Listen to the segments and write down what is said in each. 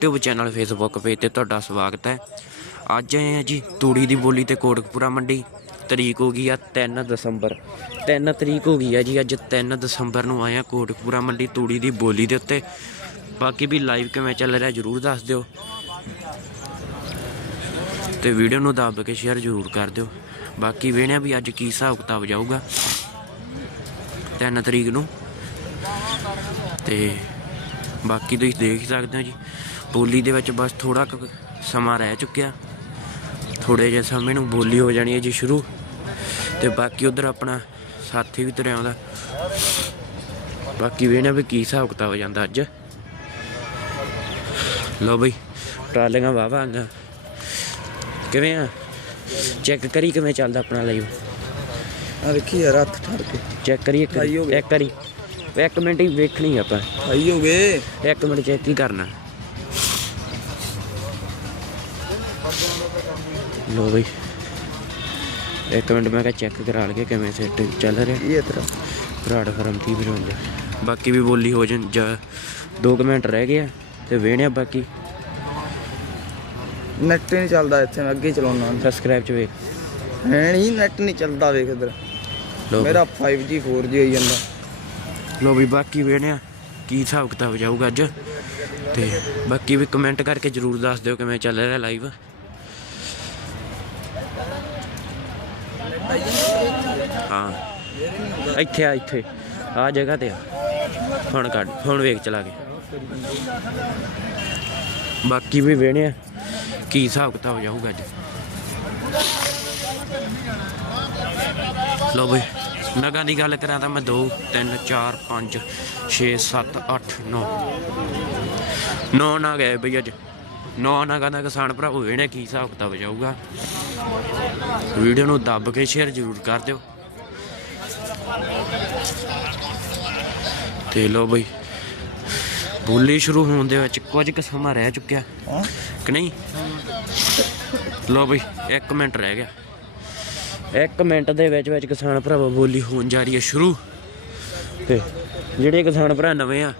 YouTube channel Facebook page ਤੇ ਤੁਹਾਡਾ ਸਵਾਗਤ ਹੈ। ਅੱਜ ਆਏ ਆ ਜੀ ਤੂੜੀ ਦੀ ਬੋਲੀ ਤੇ ਕੋਟਕਪੂਰਾ ਮੰਡੀ। ਤਰੀਕ ਹੋ ਗਈ ਆ 3 ਦਸੰਬਰ। 3 ਤਰੀਕ ਹੋ ਗਈ ਆ ਜੀ, ਅੱਜ 3 ਦਸੰਬਰ ਨੂੰ ਆਏ ਆ ਕੋਟਕਪੂਰਾ ਮੰਡੀ ਤੂੜੀ ਦੀ ਬੋਲੀ ਦੇ ਉੱਤੇ। ਬਾਕੀ ਵੀ ਲਾਈਵ ਕਿਵੇਂ ਚੱਲ ਰਿਹਾ ਜਰੂਰ ਦੱਸ ਦਿਓ। ਤੇ ਵੀਡੀਓ ਨੂੰ ਦੱਬ ਕੇ ਸ਼ੇਅਰ ਜਰੂਰ ਕਰ ਦਿਓ। ਬਾਕੀ ਵੇਣਿਆ ਵੀ ਅੱਜ ਕੀ ਹਿਸਾਬ ਕਿਤਾਬ ਜਾਊਗਾ। 3 ਤਰੀਕ ਨੂੰ। ਤੇ ਬਾਕੀ ਤੁਸੀਂ ਦੇਖ ਹੀ ਸਕਦੇ ਹੋ ਜੀ। ਬੋਲੀ ਦੇ ਵਿੱਚ ਬਸ ਥੋੜਾ ਕੁ ਸਮਾਂ ਰਹਿ ਚੁੱਕਿਆ। ਥੋੜੇ ਜਿਹੇ ਸਮੇਂ ਨੂੰ ਬੋਲੀ ਹੋ ਜਾਣੀ ਹੈ ਜੀ ਸ਼ੁਰੂ। ਤੇ ਬਾਕੀ ਉਧਰ ਆਪਣਾ ਸਾਥੀ ਵੀ ਤੁਰਿਆ ਆਉਂਦਾ। ਬਾਕੀ ਵੇਖਣਾ ਵੀ ਕੀ ਹਿਸਾਬ ਕਿਤਾਬ ਜਾਂਦਾ ਅੱਜ। ਲੋ ਬਈ ਟਰਾਲੀਆਂ ਵਾਵਾ ਆਂਗਾ ਕਿਵੇਂ ਆ? ਚੈੱਕ ਕਰੀ ਕਿਵੇਂ ਚੱਲਦਾ ਆਪਣਾ ਲਾਈਵ ਆ ਵੇਖੀ ਯਾਰ ਹੱਥ ਠੜ ਕੇ। ਚੈੱਕ ਕਰੀ ਹੋ ਗਿਆ। ਇੱਕ ਮਿੰਟ ਹੀ ਵੇਖਣੀ ਆਪਾਂ। ਆਈ ਹੋ ਗਏ ਇੱਕ ਮਿੰਟ ਚੈੱਕ ਹੀ ਕਰਨਾ। ਲੋ ਬਈ। ਇੱਕ ਮਿੰਟ ਮੈਂ ਕਿਹਾ ਚੈੱਕ ਕਰਾ ਲਈਏ ਕਿਵੇਂ ਸੈਟ ਚੱਲ ਰਿਹਾ। ਇਹ ਤੇਰਾ? ਭਰਾੜ ਫਰਮ ਕੀ ਬਣਾਉਂਦਾ ਬਾਕੀ ਵੀ ਬੋਲੀ ਹੋ ਜਾਂ ਜਾਂ 2 ਮਿੰਟ ਰਹਿ ਗਏ ਆ ਤੇ ਵੇਣਿਆ ਬਾਕੀ। ਨੈਟ ਨਹੀਂ ਚੱਲਦਾ ਇੱਥੇ ਮੈਂ ਅੱਗੇ ਚਲਾਉਣਾ ਸਬਸਕ੍ਰਾਈਬ ਚ ਵੇਖ। ਹੈ ਨਹੀਂ ਨੈਟ ਨਹੀਂ ਚੱਲਦਾ ਵੇਖ ਇਧਰ। ਮੇਰਾ 5G 4G ਹੋਈ ਜਾਂਦਾ। ਲੋ ਵੀ ਬਾਕੀ ਵੇਣਿਆ ਕੀ ਹਿਸਾਬ ਕਿਤਾਬ ਜਾਊਗਾ ਅੱਜ? ਤੇ ਬਾਕੀ ਵੀ ਕਮੈਂਟ ਕਰਕੇ ਜਰੂਰ ਦੱਸ ਦਿਓ ਕਿਵੇਂ ਚੱਲ ਰਿਹਾ ਲਾਈਵ ਹਾਂ। ਇੱਥੇ ਆ ਇੱਥੇ। ਆ ਜਗ੍ਹਾ ਤੇ ਆ। ਹੁਣ ਕੱਢ ਹੁਣ ਵੇਖ ਚਲਾ ਕੇ। ਬਾਕੀ ਵੀ ਵੇਣਿਆ ਕੀ ਹਿਸਾਬ ਕਿਤਾਬ ਜਾਊਗਾ ਅੱਜ? ਲੋ ਬਈ, ਨਗਾਂ ਦੀ ਗੱਲ ਕਰਾਂ ਤਾਂ ਮੈਂ 2 3 4 5 6 7 8 9 9 ਨਾ ਗਏ ਬਈ ਅੱਜ। 9 ਨਗਾਂ ਦਾ ਕਿਸਾਨ ਭਰਾ ਹੋਵੇ ਨੇ ਕੀ ਹਿਸਾਬ ਕਿਤਾਬ ਜਾਊਗਾ? ਵੀਡੀਓ ਨੂੰ ਦੱਬ ਕੇ ਸ਼ੇਅਰ ਜ਼ਰੂਰ ਕਰ ਦਿਓ। ਤੇ ਲੋ ਬਈ ਬੋਲੀ ਸ਼ੁਰੂ ਹੋਣ ਦੇ ਵਿੱਚ ਕੁਝ ਕੁ ਸਮਾਂ ਰਹਿ ਚੁੱਕਿਆ। ਕਿ ਨਹੀਂ? ਲੋ ਬਈ 1 ਮਿੰਟ ਰਹਿ ਗਿਆ। 1 ਮਿੰਟ ਦੇ ਵਿੱਚ ਵਿੱਚ ਕਿਸਾਨ ਭਰਾਵਾ ਬੋਲੀ ਹੋਣ ਜਾ ਰਹੀ ਹੈ ਸ਼ੁਰੂ। ਤੇ ਜਿਹੜੇ ਕਿਸਾਨ ਭਰਾ ਨਵੇਂ ਆ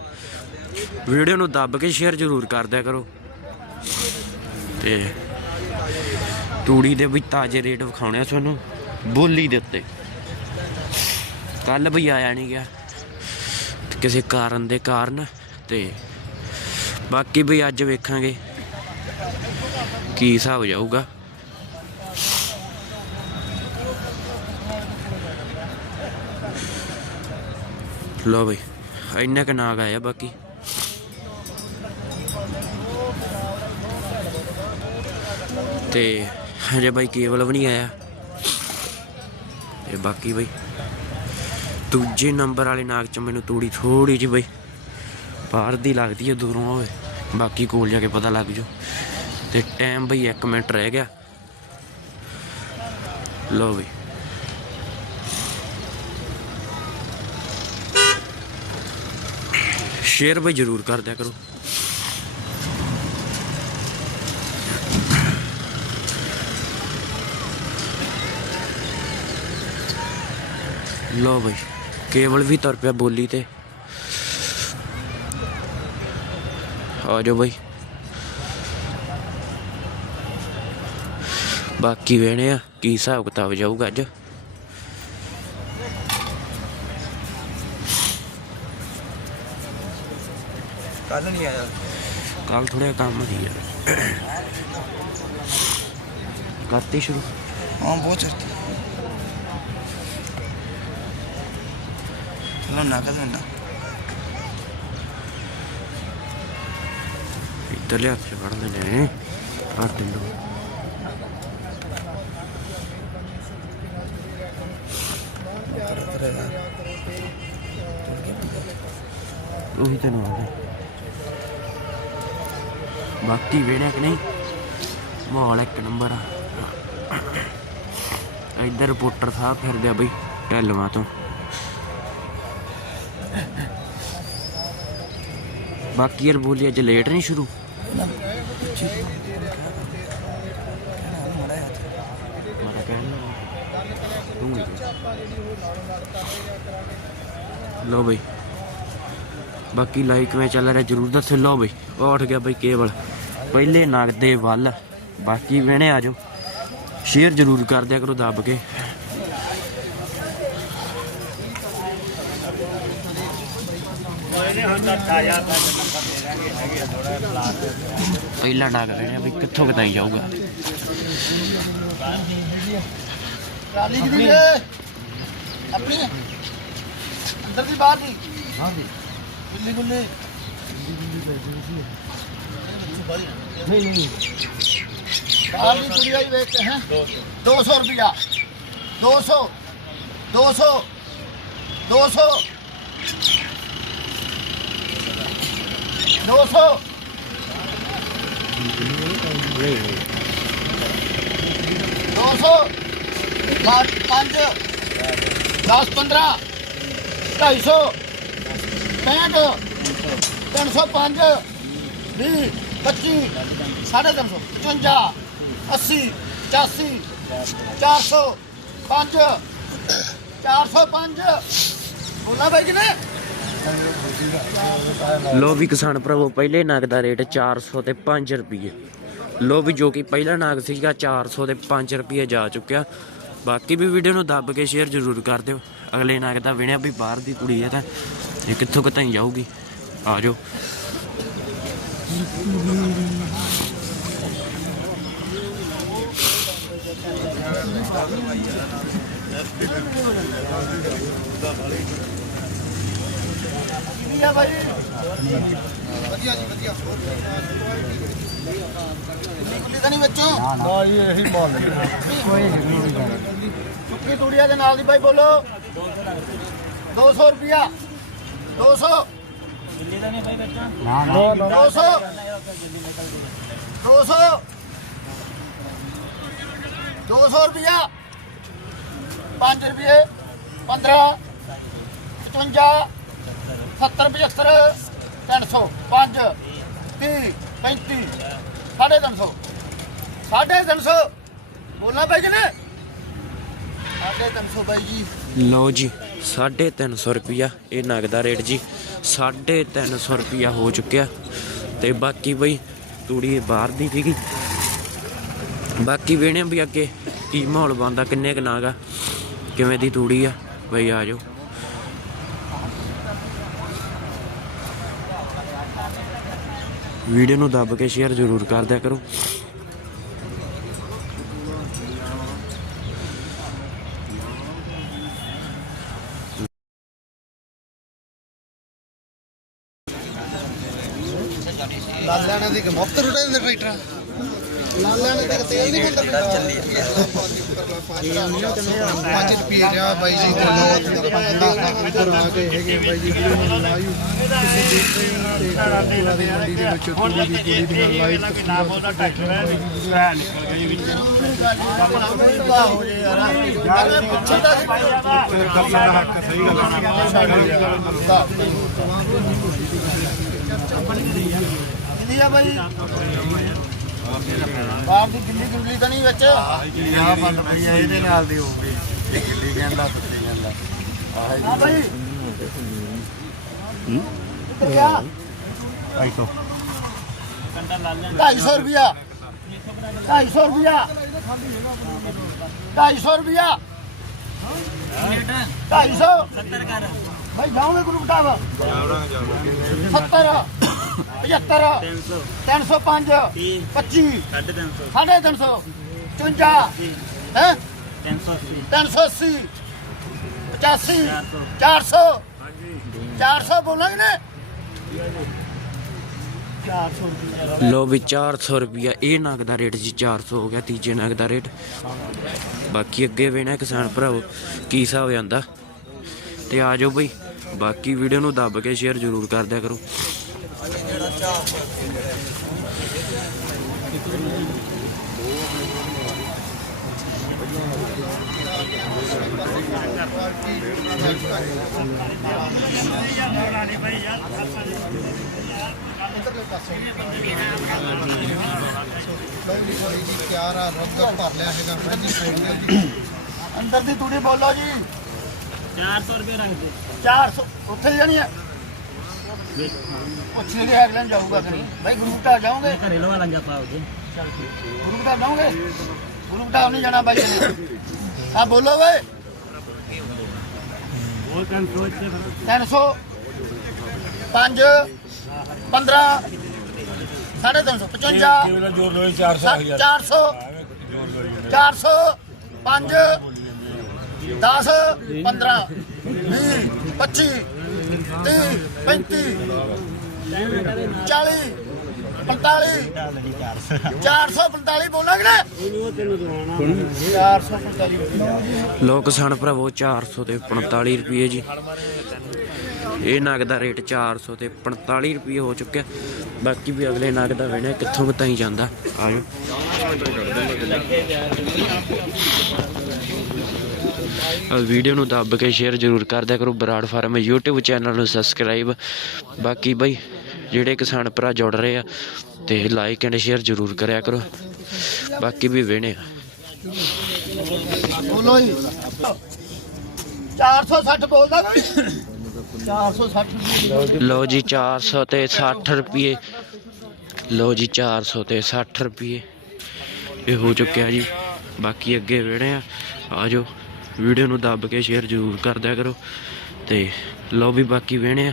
ਵੀਡੀਓ ਨੂੰ ਦੱਬ ਕੇ ਸ਼ੇਅਰ ਜ਼ਰੂਰ ਕਰ ਦਿਆ ਕਰੋ। ਤੇ ਤੂੜੀ ਦੇ ਵੀ ਤਾਜ਼ੇ ਰੇਟ ਵਿਖਾਉਣੇ ਆ ਤੁਹਾਨੂੰ, ਬੋਲੀ ਦੇ ਉੱਤੇ। ਕੱਲ ਵੀ ਆਇਆ ਨਹੀਂ ਗਿਆ। ਕਿਸੇ ਕਾਰਨ ਦੇ ਕਾਰਨ ਤੇ ਬਾਕੀ ਵੀ ਅੱਜ ਵੇਖਾਂਗੇ ਕੀ ਹਿਸਾਬ ਜਾਊਗਾ। ਲੋ ਬਈ, ਇੰਨਾ ਕੁ ਨਾਗ ਆਇਆ ਬਾਕੀ। ਤੇ ਹਜੇ ਬਾਈ ਕੇਬਲ ਵੀ ਨਹੀਂ ਆਇਆ। ਤੇ ਬਾਕੀ ਬਈ ਦੂਜੇ ਨੰਬਰ ਵਾਲੇ ਨਾਗ ਚ ਮੈਨੂੰ ਤੂੜੀ ਥੋੜੀ ਜਿਹੀ ਬਈ ਬਾਹਰ ਦੀ ਲੱਗਦੀ ਹੈ ਦੂਰੋਂ ਹੋਵੇ ਬਾਕੀ ਕੋਲ ਜਾ ਕੇ ਪਤਾ ਲੱਗ ਜੂ। ਤੇ ਟਾਈਮ ਬਈ 1 ਮਿੰਟ ਰਹਿ ਗਿਆ। ਲੋ ਬਈ। ਸ਼ੇਅਰ ਬਈ ਜਰੂਰ ਕਰ ਦਿਆ ਕਰੋ। ਲੋ ਬਈ ਕੇਵਲ ਵੀ ਤੁਰ ਪਿਆ ਬੋਲੀ ਤੇ। ਆ ਜਾਓ ਬਈ। ਬਾਕੀ ਵੇਣੇ ਆ ਕੀ ਹਿਸਾਬ ਕਿਤਾਬ ਜਾਊਗਾ ਅੱਜ। ਕੱਲ ਨਹੀਂ ਆਇਆ। ਕੱਲ ਥੋੜਾ ਕੰਮ ਸੀ ਯਾਰ। ਕਰਤੀ ਸ਼ੁਰੂ। ਹਾਂ ਬਹੁਤ ਚੜਤੀ ਚਲੋ ਨਾ ਕਰ ਦਿੰਦਾ ਇੱਧਰ ਫੜਦੇ ਨੇ ਕੱਟ ਦਿੰਦਾ ਉਹੀ ਤਾਂ ਨਾ ਬਾਕੀ ਵੇੜਿਆ ਕਿ ਨਹੀਂ ਮਾਹੌਲ ਇੱਕ ਨੰਬਰ ਆ ਇੱਧਰ ਰਿਪੋਰਟਰ ਸਾਹਿਬ ਫਿਰਦੇ ਆ ਬਈ ਢਲਵਾ ਤੋਂ ਬਾਕੀ ਯਾਰ ਬੋਲੀ ਅੱਜ ਲੇਟ ਨਹੀਂ ਸ਼ੁਰੂ। ਮੈਂ ਤਾਂ ਲੋ ਬਈ। ਬਾਕੀ ਲਾਈਕ ਮੈਂ ਚੱਲ ਰਿਹਾ ਜਰੂਰ ਦੱਸ। ਲਓ ਬਈ, ਉਹ ਉੱਠ ਗਿਆ ਬਈ ਕੇਵਲ। ਪਹਿਲੇ ਨਗਦੇ ਵੱਲ। ਬਾਕੀ ਵੇਣੇ ਆ ਜਾਓ। ਸ਼ੇਅਰ ਜ਼ਰੂਰ ਕਰ ਦਿਆ ਕਰੋ ਦੱਬ ਕੇ। ਪਹਿਲਾ ਨਗ ਵੇਣੇ ਵੀ ਕਿੱਥੋਂ ਕਿਤਾਈ ਜਾਊਗਾ। ਟਰਾਲੀ ਕਿਦੀ ਏ ਆਪਣੀ? ਅੰਦਰ ਦੀ ਬਾਹਰ ਦੀ। ਹਾਂ। ਦੀ ਗੁੱਲੀ ਗੁੱਲੀ ਨਹੀਂ ਨਹੀਂ ਬਾਹਰ ਦੀ ਕੁੜੀ ਆਈ ਵੇਚ ਹੈ? 200 ਰੁਪਿਆ 200 200 200 200 200 ਪੰਜ ਪੰਜ 10 15 250 65 305 20 25 350 55 80 85 400 5 405 ਬੋਲਾ ਬਾਈ ਕਿਨੇ? ਲੋ ਵੀ ਕਿਸਾਨ ਭਰਾਵੋ, ਪਹਿਲੇ ਨਗ ਦਾ ਰੇਟ 400 ਤੇ 5 ਰੁਪਏ ਲੋ ਵੀ ਜੋ ਕਿ ਪਹਿਲਾ ਨਾਗ ਸੀਗਾ 400 ਤੇ 5 ਰੁਪਏ ਜਾ ਚੁੱਕਿਆ। ਬਾਕੀ ਵੀ ਵੀਡੀਓ ਨੂੰ ਦੱਬ ਕੇ ਸ਼ੇਅਰ ਜ਼ਰੂਰ ਕਰ ਦਿਓ। ਅਗਲੇ ਨਗ ਦਾ ਵਿਣਿਆ ਵੀ ਬਾਹਰ ਦੀ ਕੁੜੀ ਹੈ ਤਾਂ ਇਹ ਕਿੱਥੋਂ ਕਿਤਾਈ ਜਾਊਗੀ? ਆ ਜਾਓ। ਕੀ ਆ ਬਾਈ ਵਧੀਆ ਜੀ ਵਧੀਆ ਨਿਕਲੀ ਤਾਂ ਨਹੀਂ ਵਿੱਚੋਂ ਨਾ ਜੀ ਇਹੀ ਮਾਲ ਸੁੱਕੀ ਤੂੜੀਆਂ ਦੇ ਨਾਲ ਦੀ ਬਾਈ ਬੋਲੋ 200 ਰੁਪਿਆ 200 ਨਾ 200 200 200 ਰੁਪਿਆ 5 ਰੁਪਏ 15 55 70 75 300 5 30 35 ਸਾਢੇ 300 ਸਾਢੇ 300 ਬੋਲਣਾ ਬਾਈ ਜੀ ਨੇ ਸਾਢੇ 300 ਬਾਈ ਜੀ। ਲਓ ਜੀ 350 ਰੁਪਿਆ ਇਹ ਨਗ ਦਾ ਰੇਟ ਜੀ। 350 ਰੁਪਿਆ ਹੋ ਚੁੱਕਿਆ। ਤੇ ਬਾਕੀ ਬਈ, ਤੂੜੀ ਬਾਹਰ ਦੀ ਸੀਗੀ। ਬਾਕੀ ਵੇਣੇ ਵੀ ਅੱਗੇ ਕੀ ਮਾਹੌਲ ਬੰਦਾ ਕਿੰਨੇ ਕੁ ਨਾਗਾ ਕਿਵੇਂ ਦੀ ਤੂੜੀ ਆ। ਬਈ ਆ ਜਾਓ। ਵੀਡੀਓ ਨੂੰ ਦੱਬ ਕੇ ਸ਼ੇਅਰ ਜ਼ਰੂਰ ਕਰ ਦਿਆ ਕਰੋ। ਲਾਲਿਆਣੇ ਦੀ ਮੁਫਤ ਰੁਟੇ ਦਿੰਦੇ ਟਰੈਕਟਰ ਲਾਲਿਆਣੇ ਦੇ ਤੇਲ ਨਹੀਂ ਹੁੰਦਾ ਚੱਲੀ 5 ਰੁਪਏ ਜਾ ਬਾਈ ਜੀ ਅੰਦਰ ਆ ਗਏ ਹੈਗੇ ਬਾਈ ਜੀ ਵੀਡੀਓ ਨੂੰ ਲਾਈਵ ਤੁਸੀਂ ਦੇਖ ਰਹੇ ਹੋ ਤੇ ਕੋਲਾ ਦੀ ਮੰਡੀ ਦੇ ਵਿੱਚ ਤੂੜੀ ਦੀ ਤੂੜੀ ਦੀ ਨਾਲ ਲਾਈਵ ਨਾਮ ਉਹਦਾ ਟਰੈਕਟਰ ਨਿਕਲ ਗਈ ਵਿੱਚ ਹੋ ਜੇ ਯਾਰ ਪੁੱਛਦਾ ਸੀ ਗੱਲ ਦਾ ਹੱਕ ਸਹੀ ਗੱਲ ਕਿੰਨੀ ਆ ਬਾਈ? ਬਾਹਰ ਦੀ ਗਿੱਲੀ ਗੁੱਲੀ ਤਾਂ ਨਹੀਂ ਵਿੱਚ? ਆ ਬੰਦ ਪਈ ਆ ਇਹਦੇ ਨਾਲ ਦੀ ਹੋਊਗੀ। ਇਹ ਗਿੱਲੀ ਕਹਿੰਦਾ ਸੱਚੀ ਕਹਿੰਦਾ। ਹਾਂ ਬਾਈ। ਕਿੱਥੇ ਗਿਆ 250 ਰੁਪਿਆ 250 ਰੁਪਿਆ 250 ਰੁਪਿਆ 250 70 ਕਰ ਭਾਈ ਜਾਓਗੇ ਗੁਰੂ ਘਟਾਵਾ? 70 75 305 25 ਸਾਢੇ 300 54 ਹੈ? 380 85 400 400 ਬੋਲਾਂਗੇ ਨੇ 400 ਰੁਪਏ ਲੋ ਵੀ 400 ਰੁਪਿਆ ਇਹ ਨਗ ਦਾ ਰੇਟ ਜੀ 400 ਹੋ ਗਿਆ ਤੀਜੇ ਨਗ ਦਾ ਰੇਟ। ਬਾਕੀ ਅੱਗੇ ਵੇਣਾ ਕਿਸਾਨ ਭਰਾਵੋ ਕੀ ਹਿਸਾਬ ਆਂਦਾ ਤੇ ਆ ਜਾਓ ਬਈ ਬਾਕੀ ਵੀਡੀਓ ਨੂੰ ਦੱਬ ਕੇ ਸ਼ੇਅਰ ਜ਼ਰੂਰ ਕਰ ਦਿਆ ਕਰੋ। ਤਿਆਰ ਆ ਰੰਗ ਭਰ ਲਿਆ ਹੈਗਾ ਮੈਂ ਜੀ ਅੰਦਰ ਦੀ। ਤੂੜੀ ਬੋਲੋ ਜੀ 400 ਰੁਪਏ ਰੰਗ ਦੇ। 400 ਉੱਥੇ ਜਾਣੀ ਹੈ? ਪੁੱਛ ਕੇ ਅਗਲੇ ਜਾਊਗਾ ਕਰੀ ਭਾਈ ਗੁਰੂ ਘਰ ਜਾਓਗੇ? ਘਰੇ ਲਵਾ ਲੰਗਾ ਪਾਉਗੇ ਗੁਰੂ ਘਰ ਜਾਓਗੇ? ਗੁਰੂ ਘਰ ਨਹੀਂ ਜਾਣਾ ਬਾਈ ਆ ਬੋਲੋ ਵੇ ਉਹ ਕੰਮ ਸੋਚ ਕੇ 300 5 15 350 55 ਜੋਰ ਲੋਈ 400 400 400 5 10 15 20 25 30 35 40 45 445 ਬੋਲਾਂਗੇ ਨਾ? 445 ਲੋ ਕਿਸਾਨ ਭਰਾਵੋ 400 ਤੇ 45 ਰੁਪਏ ਜੀ। ਇਹ ਨਗ ਦਾ ਰੇਟ 400 ਤੇ 45 ਰੁਪਏ ਹੋ ਚੁੱਕਿਆ। ਬਾਕੀ ਵੀ ਅਗਲੇ ਨਗ ਦਾ ਵੇਣਾ ਕਿੱਥੋਂ ਬਤਾਈ ਜਾਂਦਾ। ਆਜੋ। ਵੀਡੀਓ ਨੂੰ ਦੱਬ ਕੇ ਸ਼ੇਅਰ ਜ਼ਰੂਰ ਕਰ ਦਿਆ ਕਰੋ ਬਰਾੜ ਫਾਰਮ YouTube ਚੈਨਲ ਨੂੰ ਸਬਸਕ੍ਰਾਈਬ ਬਾਕੀ ਬਈ ਜਿਹੜੇ ਕਿਸਾਨ ਭਰਾ ਜੁੜ ਰਹੇ ਆ ਤੇ ਲਾਈਕ ਐਂਡ ਸ਼ੇਅਰ ਜ਼ਰੂਰ ਕਰਿਆ ਕਰੋ। ਬਾਕੀ ਵੀ ਵੇਣੇ ਆ। ਬੋਲੋ ਜੀ। 460 ਬੋਲਦਾ ਕੋਈ? 460 ਲਓ ਜੀ 400 ਤੇ 60 ਰੁਪਏ। ਲਓ ਜੀ 400 ਤੇ 60 ਰੁਪਏ। ਇਹ ਹੋ ਚੁੱਕਿਆ ਜੀ। ਬਾਕੀ ਅੱਗੇ ਵੇੜੇ ਆ। ਆਜੋ ਵੀਡੀਓ ਨੂੰ ਦੱਬ ਕੇ ਸ਼ੇਅਰ ਜ਼ਰੂਰ ਕਰ ਦਿਆ ਕਰੋ। ਤੇ ਲਓ ਵੀ ਬਾਕੀ ਵੇਣੇ ਆ।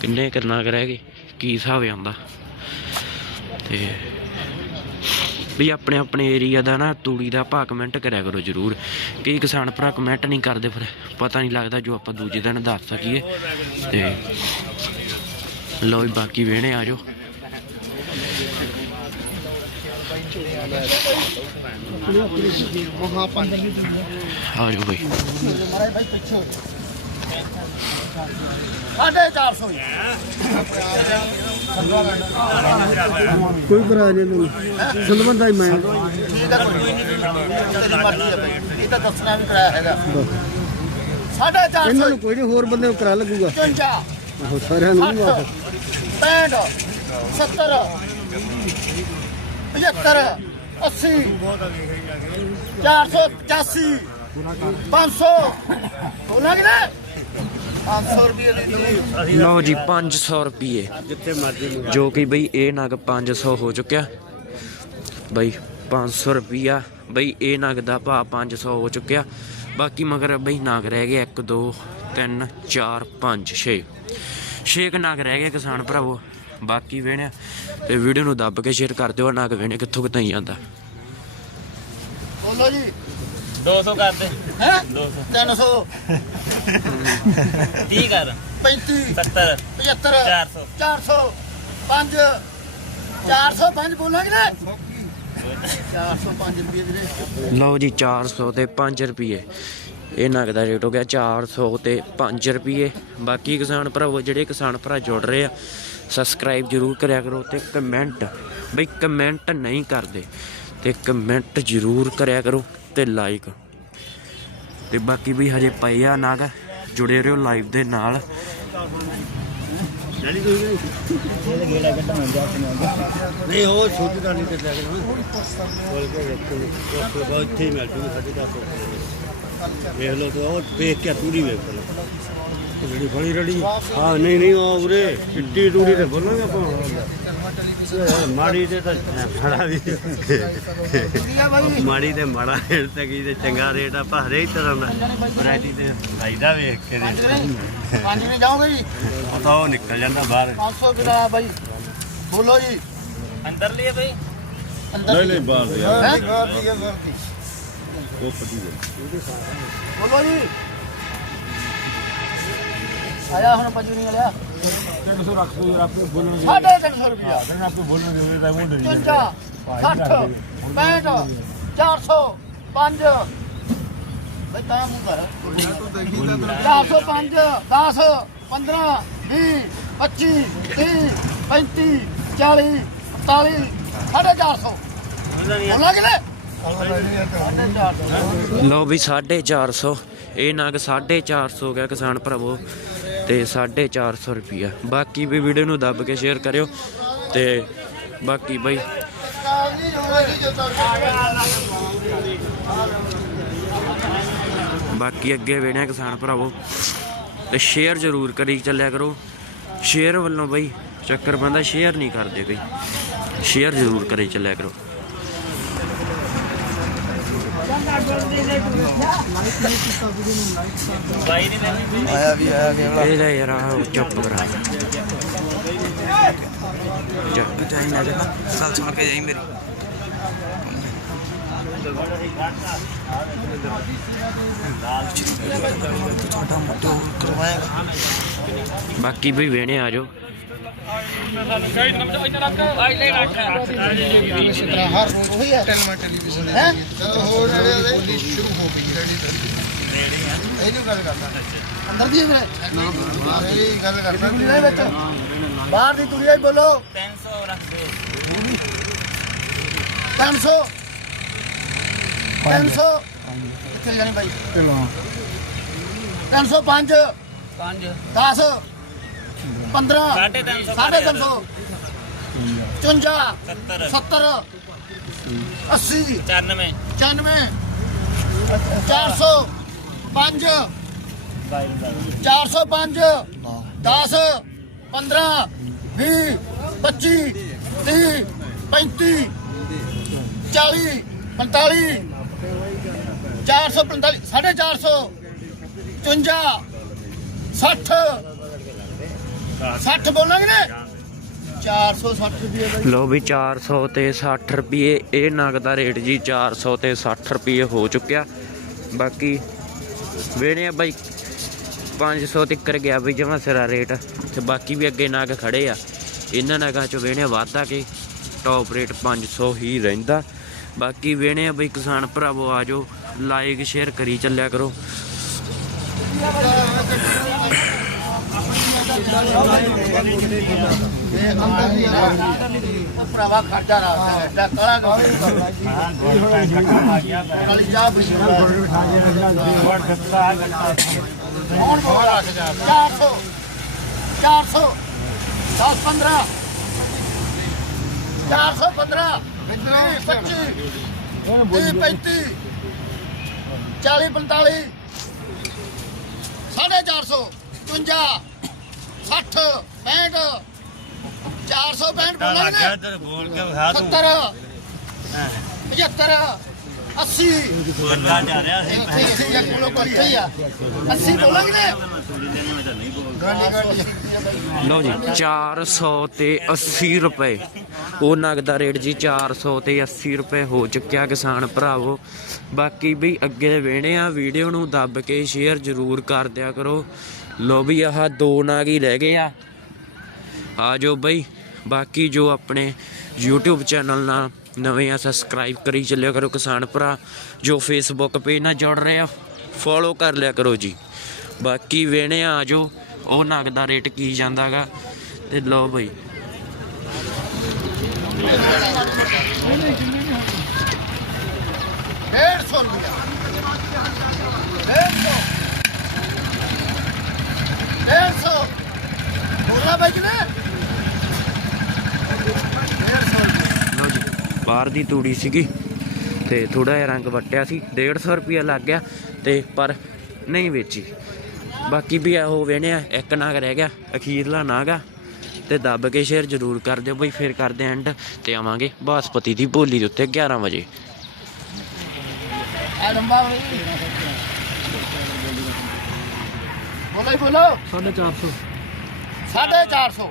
ਕਿੰਨੇ ਕਰਨਾ ਰਹਿ ਕੀ ਹਿਸਾਬ ਆਉਂਦਾ ਤੇ ਵੀ ਆਪਣੇ ਆਪਣੇ ਏਰੀਆ ਦਾ ਨਾ ਤੂੜੀ ਦਾ ਭਾਅ ਕਮੈਂਟ ਕਰਿਆ ਕਰੋ ਜਰੂਰ। ਕਈ ਕਿਸਾਨ ਭਰਾ ਕਮੈਂਟ ਨਹੀਂ ਕਰਦੇ ਫਿਰ, ਪਤਾ ਨਹੀਂ ਲੱਗਦਾ ਜੋ ਆਪਾਂ ਦੂਜੇ ਦਿਨ ਦੱਸ ਸਕੀਏ। ਤੇ ਲੋ ਵੀ ਬਾਕੀ ਵੇਣੇ ਆ ਜਾਓ। ਮਹਾ ਪੰਜ ਆ ਜਾਓ ਬਈ ਮਾਰੇ ਭਾਈ ਪਿੱਛੇ ਹੋ ਸਾਢੇ 400 ਹੀ ਕੋਈ ਕਰਾ ਨਹੀਂ ਨੂੰ ਸੁਲਵੰਦਾ ਹੀ ਮੈਂ ਠੀਕ ਹੈ ਕੋਈ ਨਹੀਂ ਇਹ ਤਾਂ ਦੱਸਣਾ ਵੀ ਕਰਾਇਆ ਹੈਗਾ ਸਾਢੇ 400 ਇਹਨਾਂ ਨੂੰ ਕੋਈ ਨਹੀਂ ਹੋਰ ਬੰਦੇ ਨੂੰ ਕਰਾ ਲੱਗੂਗਾ। 55 ਆਹੋ ਸਾਰਿਆਂ ਨੂੰ ਨਹੀਂ 60 65 70 75 80 485 500 ਬੋਲਾਂਗੇ ਨਾ 500 ਰੁਪਏ ਦੀ ਦੂਰ ਲਓ ਜੀ 500 ਰੁਪਏ ਜਿੱਥੇ ਮਰਜ਼ੀ ਜੋ ਕਿ ਬਈ ਇਹ ਨਗ 500 ਹੋ ਚੁੱਕਿਆ। ਬਈ 500 ਰੁਪਿਆ ਬਈ ਇਹ ਨਗ ਦਾ ਭਾਅ 500 ਹੋ ਚੁੱਕਿਆ। ਬਾਕੀ ਮਗਰ ਬਈ ਨਗ ਰਹਿ ਗਏ 1 2 3 4 5 6 6 ਕ ਨਗ ਰਹਿ ਗਏ ਕਿਸਾਨ ਭਰਾਵੋ। ਬਾਕੀ ਵੇਣਿਆ। ਤੇ ਵੀਡੀਓ ਨੂੰ ਦੱਬ ਕੇ ਸ਼ੇਅਰ ਕਰ ਦਿਓ ਨਗ ਵੇਣੇ ਕਿੱਥੋਂ ਕਿਤਾਂ ਜਾਂਦਾ। ਬੋਲੋ ਜੀ। 200 ਕਰ ਦੇ। ਹੈ? 300 30 ਕਰ। 35 70 75 400 400 5 405 ਬੋਲਾਂਗੇ ਨਾ 405 ਰੁਪਏ ਵੀਰੇ। ਲਓ ਜੀ 400 ਤੇ 5 ਰੁਪਏ। ਇਹ ਨਗ ਦਾ ਰੇਟ ਹੋ ਗਿਆ 400 ਤੇ 5 ਰੁਪਏ। ਬਾਕੀ ਕਿਸਾਨ ਭਰਾਵੋ ਜਿਹੜੇ ਕਿਸਾਨ ਭਰਾ ਜੁੜ ਰਹੇ ਆ ਸਬਸਕ੍ਰਾਈਬ ਜਰੂਰ ਕਰਿਆ ਕਰੋ ਤੇ ਕਮੈਂਟ ਬਈ ਕਮੈਂਟ ਨਹੀਂ ਕਰਦੇ ਤੇ ਕਮੈਂਟ ਜਰੂਰ ਕਰਿਆ ਕਰੋ ਤੇ ਲਾਈਕ ਤੇ ਬਾਕੀ ਵੀ ਹਜੇ ਪਏ ਆ ਨਗ, ਜੁੜੇ ਰਹੋ ਲਾਈਵ ਦੇ ਨਾਲ। ਨਹੀਂ, ਉਹ ਛੋਟੀ ਦਾ ਨਹੀਂ ਤੇ ਲੈ ਕੇ ਬੋਲ ਕੇ ਰੱਖੋ ਬਹੁਤ ਇੱਥੇ ਹੀ ਮਿਲ ਜੂਗੀ ਸਾਡੀ ਦਾ ਵੇਖ ਲਓ ਤੇ ਉਹ ਵੇਖ ਕੇ ਤੂੜੀ ਵੇਖ ਲਓ। ਜਿਹੜੀ ਬੜੀ ਰੜੀ। ਹਾਂ ਨਹੀਂ ਨਹੀਂ ਉਹ ਉਰੇ ਚਿੱਟੀ ਤੂੜੀ ਤੇ ਬੋਲਾਂਗੇ ਆਪਾਂ। ਮਾੜੀ ਤੇ ਤਾਂ ਮਾੜਾ ਵੀ ਮਾੜੀ ਤੇ ਮਾੜਾ ਰੇਟ ਤੇ ਕੀ ਤੇ ਚੰਗਾ ਰੇਟ ਆਪਾਂ ਹਰੇਕ ਤਰ੍ਹਾਂ ਦਾ ਵੈਰਾਈਟੀ ਤੇ ਲਾਈਦਾ ਵੇਖ ਕੇ ਰੇਟ। ਪੰਜ ਨਹੀਂ ਜਾਓਗੇ ਜੀ ਉਹ ਤਾਂ ਉਹ ਨਿਕਲ ਜਾਂਦਾ ਬਾਹਰ। 500 ਕਿਲਾ ਬਾਈ। ਬੋਲੋ ਜੀ ਅੰਦਰ ਲਈ ਬਈ ਅੰਦਰ ਨਹੀਂ ਬਾਹਰ ਦੇ ਹੈਂ? ਉਹ ਫੱਟੀ ਬੋਲੋ ਜੀ। ਆਇਆ ਹੁਣ ਪੰਜ ਨਹੀਂ ਲਿਆ 300 ਰੱਖ ਦੋ ਆਪੇ ਬੋਲਣ ਸਾਢੇ 300 ਰੁਪਇਆ। ਦੇ ਆਪੇ ਬੋਲਣ ਦੇ ਤਾਂ ਉਹ ਡਰੀ 55 60 65 400 5 ਬਈ ਤਾਂ ਮੂੰਹ ਕਰ 405 10 15 20 25 30 35 40 45 ਸਾਢੇ 400 ਬੋਲਾ ਕਿਨੇ ਸਾਢੇ 400 ਲਓ ਵੀ 450 ਇਹ ਨਗ 450 ਹੋ ਗਿਆ ਕਿਸਾਨ ਭਰਾਵੋ। ਤੇ 450 ਰੁਪਿਆ ਬਾਕੀ ਵੀ ਵੀਡੀਓ ਨੂੰ ਦੱਬ ਕੇ ਸ਼ੇਅਰ ਕਰਿਓ ਤੇ ਬਾਕੀ ਬਈ। ਬਾਕੀ ਅੱਗੇ ਵੇਣਿਆ ਕਿਸਾਨ ਭਰਾਵੋ। ਤੇ ਸ਼ੇਅਰ ਜ਼ਰੂਰ ਕਰੀ ਚੱਲਿਆ ਕਰੋ। ਸ਼ੇਅਰ ਵੱਲੋਂ ਬਈ ਚੱਕਰ ਬੰਦਾ ਸ਼ੇਅਰ ਨਹੀਂ ਕਰਦੇ ਕੋਈ ਸ਼ੇਅਰ ਜ਼ਰੂਰ ਕਰੀ ਚੱਲਿਆ ਕਰੋ। ਬਾਈ ਨਹੀਂ ਆਇਆ ਵੀ ਆਇਆ ਕੇਵਲਾ ਯਾਰ ਆਹ ਚੁੱਪ ਕਰਾ। ਜਾ ਜਾਈ ਨਾ ਜਾ ਗੱਲ ਸੁਣ ਕੇ ਜਾਈ ਮੇਰੀ। ਤੁਹਾਡਾ ਮੋਟੋ ਕਰਵਾਏਗਾ ਬਾਕੀ ਵੀ ਵੇਣੇ ਆ ਜਾਓ। ਹਰ ਰੋਜ਼ ਉਹੀ ਹੈ ਟੈਲਮਾ ਟੈਲੀਵਿਜ਼ਨ ਹੈ ਹੋਰ ਬੋਲੀ ਸ਼ੁਰੂ ਹੋ ਗਈ ਰੈਡੀ ਇਹਨੂੰ ਗੱਲ ਕਰਦਾ ਅੰਦਰ ਦੀ ਵੀਰੇ ਇਹ ਗੱਲ ਕਰਦਾ ਕੁੜੀ ਦੇ ਵਿੱਚ ਬਾਹਰ ਦੀ ਤੁਰਿਆ ਹੀ ਬੋਲੋ 300 ਰੱਖ ਦੇ 300 300 ਕਿੱਥੇ ਜਾਣੀ ਬਾਈ? 305 5 10 15 ਸਾਢੇ ਤਿੰਨ ਸੌ ਸਾਢੇ ਤਿੰਨ ਸੌ। 54 70 70 80 94 95 400 5 405 10 15 20 25 30 35 40 45 445 450 54 60 60 ਬੋਲਾਂਗੇ ਨੇ 460 ਰੁਪਏ ਬਾਈ। ਲੋ ਵੀ 400 ਤੇ 60 ਰੁਪਏ, ਇਹ ਨਗ ਦਾ ਰੇਟ ਜੀ 400 ਤੇ 60 ਰੁਪਏ ਹੋ ਚੁੱਕਿਆ। ਬਾਕੀ ਵੇਣੇ ਆ ਬਾਈ 500 ਤਿੱਕਰ ਗਿਆ ਵੀ ਜਮਾ ਸਿਰਾ ਰੇਟ, ਤੇ ਬਾਕੀ ਵੀ ਅੱਗੇ ਨਗ ਖੜੇ ਆ। ਇਹਨਾਂ ਨਗਾਂ ਚੋਂ ਵੇਣੇ ਵਾਧਾ ਕੇ ਟੌਪ ਰੇਟ 500 ਹੀ ਰਹਿੰਦਾ। ਬਾਕੀ ਵੇਣੇ ਆ ਬਈ ਕਿਸਾਨ ਭਰਾਵੋ ਆ ਜਾਓ ਲਾਈਕ ਸ਼ੇਅਰ ਕਰੀ ਚੱਲਿਆ ਕਰੋ ਇਹ ਅੰਦਰ ਦੀ ਨਾ ਉਹ ਭਰਾਵਾ ਖਾਡਾ ਰਾ ਐਡਾ ਕਾਲਾ ਗਾਵੇ ਕਾਲੀ ਚਾਹ ਬੜੀ ਕੌਣ ਬੋਲ 400 400 10 15 415 25 30 35 40 45 ਸਾਢੇ 400 55 60 65 465 ਬੋਲਾਂਗੇ ਨੇ। ਤੇ ਬੋਲ ਕੇ ਵਿਖਾ 70 75 80 ਬੰਦਾ ਜਾ ਰਿਹਾ ਸੀ ਇੱਥੇ ਅਸੀਂ ਇੱਕ ਕਿਲੋ ਕੋਲੀ ਆ। 80 ਬੋਲਾਂਗੇ ਨੇ? ਗਾਂਡੀ ਗਾਂਡੀ ਲਓ ਜੀ 400 ਤੇ 80 ਰੁਪਏ। ਉਹ ਨਗ ਦਾ ਰੇਟ ਜੀ 400 ਤੇ 80 ਰੁਪਏ ਹੋ ਚੁੱਕਿਆ ਕਿਸਾਨ ਭਰਾਵੋ। ਬਾਕੀ ਵੀ ਅੱਗੇ ਵੇਣੇ ਆ, ਵੀਡੀਓ ਨੂੰ ਦੱਬ ਕੇ ਸ਼ੇਅਰ ਜ਼ਰੂਰ ਕਰ ਦਿਆ ਕਰੋ। ਲੋ ਵੀ ਆਹ ਦੋ ਨਗ ਹੀ ਰਹਿ ਗਏ ਆ। ਆ ਬਈ। ਬਾਕੀ ਜੋ ਆਪਣੇ YouTube ਚੈਨਲ ਨਾਲ ਨਵੇਂ ਆ ਸਬਸਕ੍ਰਾਈਬ ਕਰੀ ਚੱਲਿਆ ਕਰੋ ਕਿਸਾਨ ਭਰਾ। ਜੋ ਫੇਸਬੁੱਕ ਪੇਜ ਨਾਲ ਜੁੜ ਰਹੇ ਆ ਫੋਲੋ ਕਰ ਲਿਆ ਕਰੋ ਜੀ। ਬਾਕੀ ਵੇਣੇ ਆ ਜਾਓ। ਉਹ ਨਗ ਦਾ ਰੇਟ ਕੀ ਜਾਂਦਾਗਾ। ਤੇ ਲਓ ਬਈ। ਡੇਢ ਸੌ ਰੁਪਇਆ ਡੇਢ ਸੌ ਡੇਢ ਸੌ ਬੋਲਾ ਬਾਈ ਕਿਨੇ ਡੇਢ ਸੌ ਲਓ ਜੀ, ਬਾਹਰ ਦੀ ਤੂੜੀ ਸੀਗੀ ਤੇ ਥੋੜਾ ਜਿਹਾ ਰੰਗ ਵੱਟਿਆ ਸੀ 150 ਰੁਪਿਆ ਲੱਗ ਗਿਆ ਤੇ ਪਰ ਨਹੀਂ ਵੇਚੀ। ਬਾਕੀ ਵੀ ਇਹੋ ਵੇਣਿਆ ਇੱਕ ਨਾਗ ਰਹਿ ਗਿਆ, ਅਖੀਰਲਾ ਨਾਗਾ ਤੇ ਦੱਬ ਕੇ ਸ਼ੇਅਰ ਜ਼ਰੂਰ ਕਰ ਦਿਓ ਬਈ ਫਿਰ ਕਰਦੇ ਐਂਡ ਤੇ ਆਵਾਂਗੇ ਬਾਸਪਤੀ ਦੀ ਭੋਲੀ ਦੇ ਉੱਤੇ 11 ਵਜੇ। ਆ ਲੰਬਾ ਬਈ। ਬੋਲੋ ਬੋਲੋ। 450 450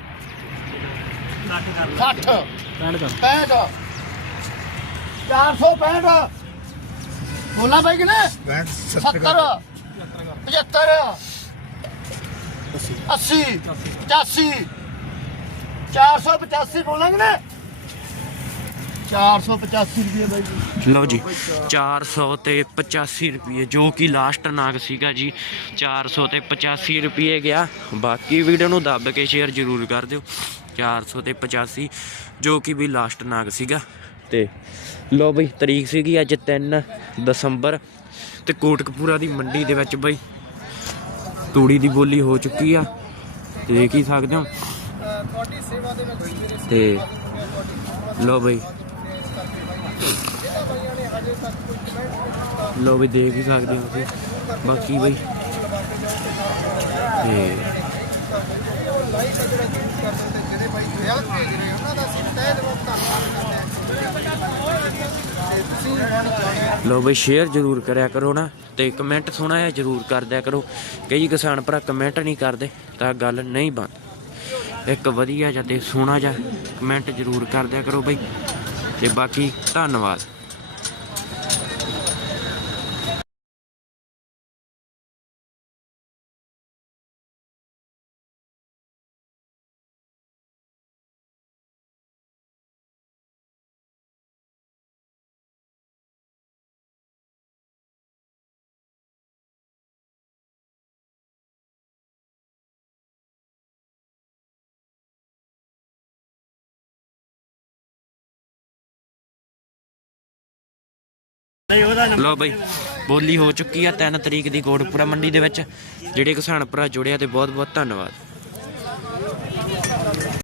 60 65 465 ਬੋਲਾ ਬਾਈ ਕਿਨੇ 70 75 80 85 485 ਬੋਲਾਂਗੇ ਨੇ 485 ਰੁਪਏ ਬਾਈ ਜੀ। ਲਓ ਜੀ 400 ਤੇ 85 ਰੁਪਏ, ਜੋ ਕਿ ਲਾਸਟ ਨਾਗ ਸੀਗਾ ਜੀ। 400 ਤੇ 85 ਰੁਪਏ ਗਿਆ। ਬਾਕੀ ਵੀਡੀਓ ਨੂੰ ਦੱਬ ਕੇ ਸ਼ੇਅਰ ਜ਼ਰੂਰ ਕਰ ਦਿਓ। 400 ਤੇ 85 ਜੋ ਕਿ ਵੀ ਲਾਸਟ ਨਾਗ ਸੀਗਾ। ਤੇ ਲਓ ਬਈ, ਤਰੀਕ ਸੀਗੀ ਅੱਜ 3 ਦਸੰਬਰ। ਤੇ ਕੋਟਕਪੂਰਾ ਦੀ ਮੰਡੀ ਦੇ ਵਿੱਚ ਬਈ, ਤੂੜੀ ਦੀ ਬੋਲੀ ਹੋ ਚੁੱਕੀ ਆ। ਦੇਖ ਹੀ ਸਕਦੇ ਹੋ। ਤੇ ਲਓ ਬਈ ਲੋ ਵੀ ਦੇਖ ਹੀ ਸਕਦੇ ਹੋ ਤੁਸੀਂ ਬਾਕੀ ਬਈ ਤੇ ਹਾਂ ਲੋ ਬਈ ਸ਼ੇਅਰ ਜ਼ਰੂਰ ਕਰਿਆ ਕਰੋ ਨਾ ਤੇ ਕਮੈਂਟ ਸੋਹਣਾ ਜਿਹਾ ਜ਼ਰੂਰ ਕਰ ਦਿਆ ਕਰੋ ਕਈ ਕਿਸਾਨ ਭਰਾ ਕਮੈਂਟ ਨਹੀਂ ਕਰਦੇ ਤਾਂ ਗੱਲ ਨਹੀਂ ਬਣਦੀ ਇੱਕ ਵਧੀਆ ਜਿਹਾ ਤੇ ਸੋਹਣਾ ਜਿਹਾ ਕਮੈਂਟ ਜ਼ਰੂਰ ਕਰ ਦਿਆ ਕਰੋ ਬਈ। ਤੇ ਬਾਕੀ ਧੰਨਵਾਦ। ਨਹੀਂ ਉਹਦਾ ਲੋ ਬਈ ਬੋਲੀ ਹੋ ਚੁੱਕੀ ਆ 3 ਤਰੀਕ ਦੀ ਕੋਟਪੁਰਾ ਮੰਡੀ ਦੇ ਵਿੱਚ। ਜਿਹੜੇ ਕਿਸਾਨ ਭਰਾ ਜੁੜਿਆ ਤੇ ਬਹੁਤ ਬਹੁਤ ਧੰਨਵਾਦ।